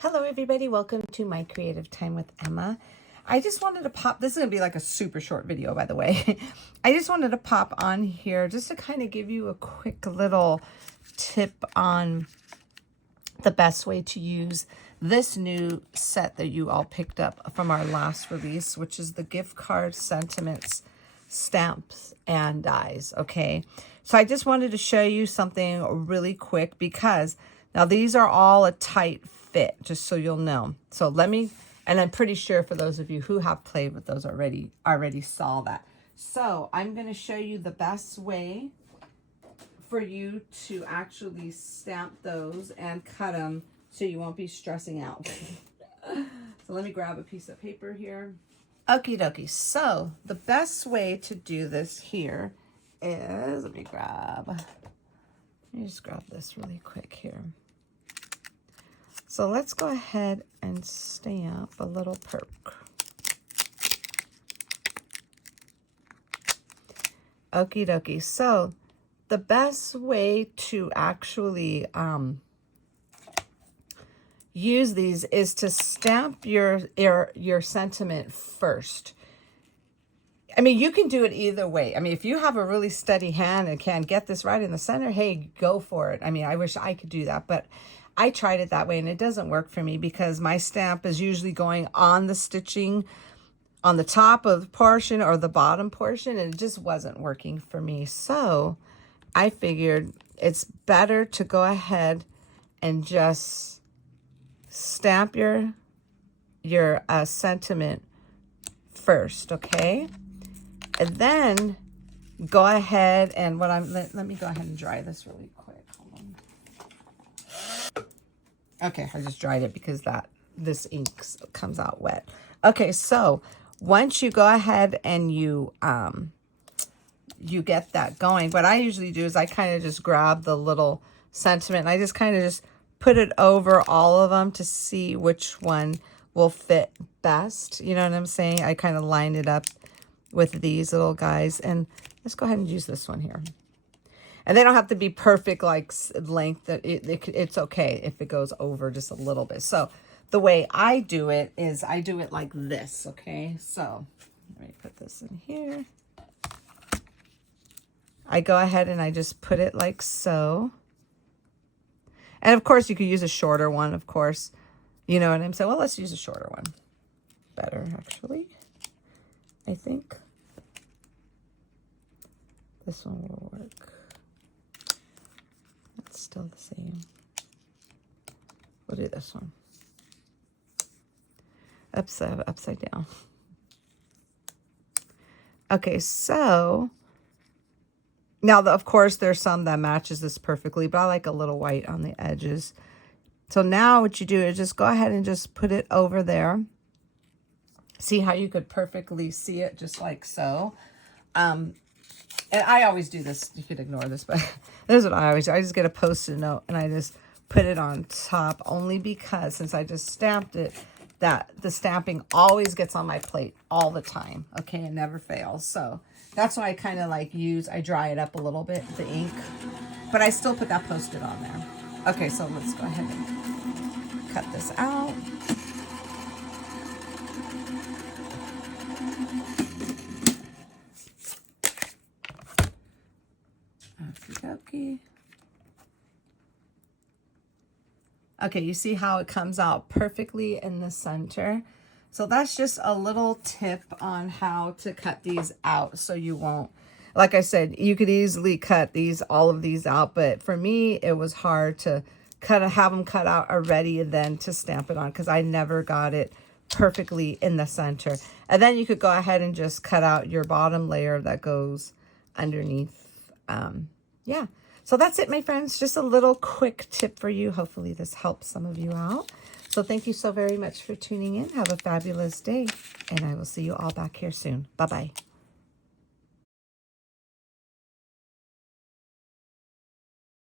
Hello everybody, welcome to my creative time with Emma. I just wanted to pop, this is going to be like a super short video by the way. I just wanted to pop on here just to kind of give you a quick little tip on the best way to use this new set that you all picked up from our last release, which is the gift card sentiments, stamps, and dies. Okay, so I just wanted to show you something really quick because now these are all a tight fit, just so you'll know. So let me, and I'm pretty sure for those of you who have played with those already saw that. So I'm going to show you the best way for you to actually stamp those and cut them so you won't be stressing out. So let me grab a piece of paper here. Okie dokie. So the best way to do this here is, let me just grab this really quick here. So let's go ahead and stamp a little perk. Okie dokie. So the best way to actually use these is to stamp your sentiment first. I mean, you can do it either way. I mean, if you have a really steady hand and can get this right in the center, hey, go for it. I mean, I wish I could do that, but I tried it that way and it doesn't work for me because my stamp is usually going on the stitching on the top of the portion or the bottom portion, and it just wasn't working for me. So I figured it's better to go ahead and just stamp your sentiment first, okay? And then go ahead and let me go ahead and dry this really quick. Hold on. Okay, I just dried it because this ink comes out wet. Okay, so once you go ahead and you get that going, what I usually do is I kind of just grab the little sentiment and I just kind of just put it over all of them to see which one will fit best. You know what I'm saying? I kind of line it up with these little guys, and let's go ahead and use this one here. And they don't have to be perfect like length. It's okay if it goes over just a little bit. So the way I do it is I do it like this, okay? So let me put this in here. I go ahead and I just put it like so. And of course you could use a shorter one, of course. You know what I'm saying? Well, let's use a shorter one. Better, actually. I think this one will work. It's still the same. We'll do this one. Upside down. Okay, so now, of course, there's some that matches this perfectly, but I like a little white on the edges. So now what you do is just go ahead and just put it over there. See how you could perfectly see it just like so. And I always do this. You could ignore this, but this is what I always do. I just get a Post-it note and I just put it on top, only because since I just stamped it, that the stamping always gets on my plate all the time. Okay, it never fails. So that's why I kind of like I dry it up a little bit, the ink, but I still put that Post-it on there. Okay, so let's go ahead and cut this out. Okie. Okay, you see how it comes out perfectly in the center. So that's just a little tip on how to cut these out so you won't, like I said, you could easily cut all of these out, but for me it was hard to have them cut out already and then to stamp it on because I never got it perfectly in the center. And then you could go ahead and just cut out your bottom layer that goes underneath. Yeah, so that's it, my friends. Just a little quick tip for you. Hopefully this helps some of you out. So thank you so very much for tuning in. Have a fabulous day, and I will see you all back here soon. Bye-bye.